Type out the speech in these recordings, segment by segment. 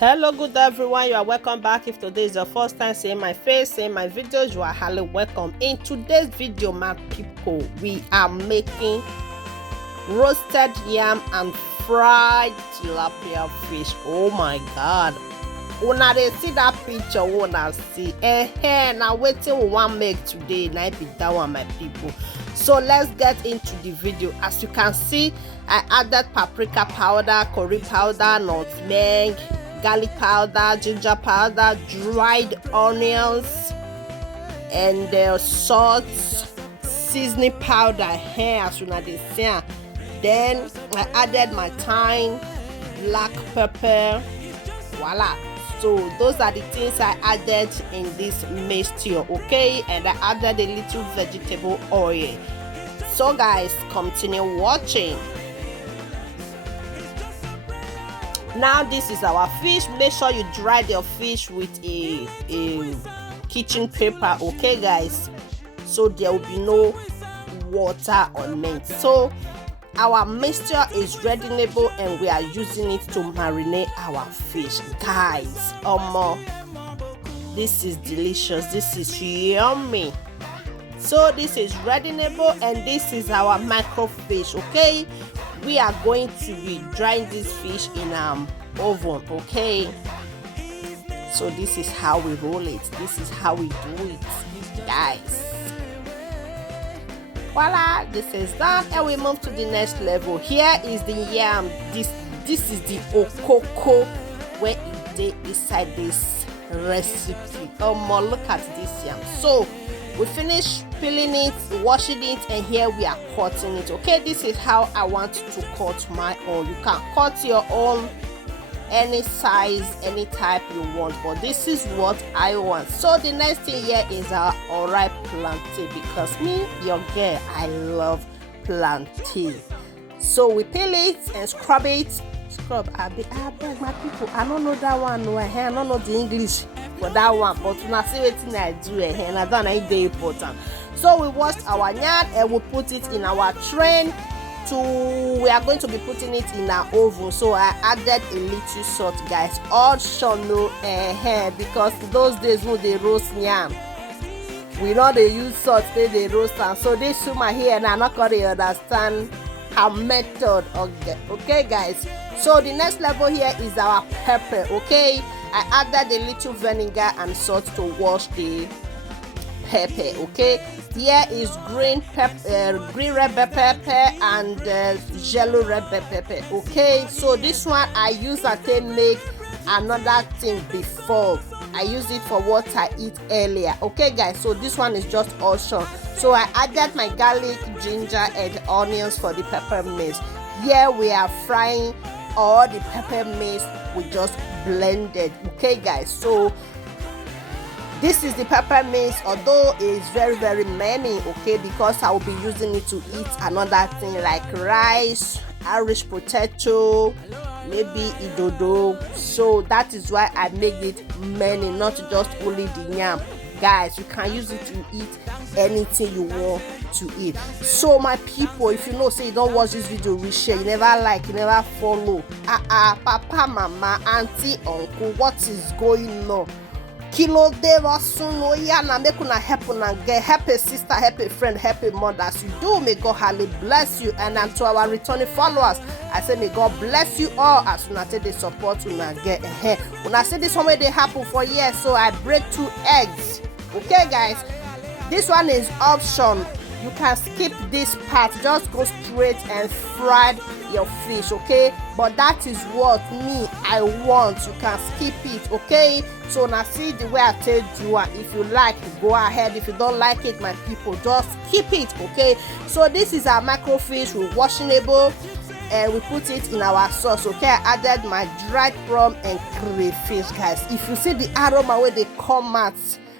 Hello, good everyone. You are welcome back. If today is your first time seeing my face, seeing my videos, you are highly welcome. In today's video, my people, we are making roasted yam and fried tilapia fish. Oh my god. Una dey see that picture, una see. Now waiting we want make today. Now be that one, my people. So let's get into the video. As you can see, I added paprika powder, curry powder, nutmeg, garlic powder, ginger powder, dried onions, and salt, seasoning powder here as una dey see. Then I added my thyme, black pepper, voila. So those are the things I added in this mixture, okay? And I added a little vegetable oil. So guys, continue watching. Now this is our fish. Make sure you dry your fish with a kitchen paper, okay guys? So there will be no water on it. So our mixture is readynable and we are using it to marinate our fish, guys. This is delicious. This is yummy. So this is readynable and this is our microfish, okay? We are going to be drying this fish in oven, okay? So this is how we roll it. This is how we do it, guys. Voila, this is done and we move to the next level. Here is the yam. This is the okoko where it dey inside this recipe. Look at this yam. So we finish peeling it, washing it, and here we are cutting it, okay? This is how I want to cut my own. You can cut your own any size, any type you want, but this is what I want. So the next thing here is our unripe plantain, because me, your girl, I love plantain. So we peel it and scrub it. I beg my people, I don't know that one, no, I don't know the English for that one, but when I see what I do, and I don't know it's very important. So we washed our yam and we put it in our tray. We are going to be putting it in our oven. So I added a little salt, guys. Also no because those days when they roast yam, we know they use salt, they roast am. So this woman here now not gonna understand her method. Okay guys. So the next level here is our pepper, okay? I added a little vinegar and salt to wash the pepper, okay? Here is green red bell pepper and yellow red bell pepper, okay? So this one I use to make another thing before. I use it for what I eat earlier, okay guys? So this one is just awesome. So I added my garlic, ginger, and onions for the pepper mix. Here we are frying all the pepper mix. We just blended, okay guys? So this is the pepper mix, although it's very many, okay, because I will be using it to eat another thing like rice, Irish potato, maybe idodo. So that is why I made it many, not just only the yam. Guys, you can use it to eat anything you want to eat. So my people, if you know say you don't watch this video, we share, you never like, you never follow, papa, mama, auntie, uncle, what is going on? Kilo deva suno ya na make una help una get, help a sister, help a friend, help a mother. As you do, may God highly bless you. And to our returning followers, I say may God bless you all as una take the support una get. When I say this one way they happen for years, so I break 2 eggs. Okay guys, this one is option. You can skip this part, just go straight and fry your fish, okay? But that is what me I want. You can skip it, okay? So now see the way I tell you, if you like, go ahead. If you don't like it, my people, just skip it, okay? So this is our microfish. We're washable and we put it in our sauce, okay? I added my dried prawn and crayfish, guys. If you see the aroma where they come out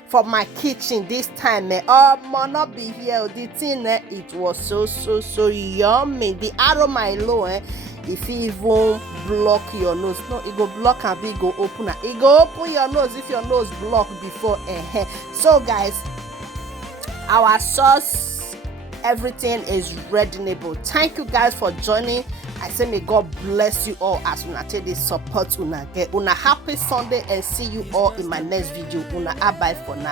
from my kitchen this time, not be here. The thing, it was so yummy. The aroma alone, if you even block your nose, no, it go block and be go open. It go open your nose if your nose blocked before. So guys, our sauce everything is reasonable. Thank you guys for joining. I say may God bless you all as una take this support una get. Una happy Sunday and see you all in my next video. Una bye for now.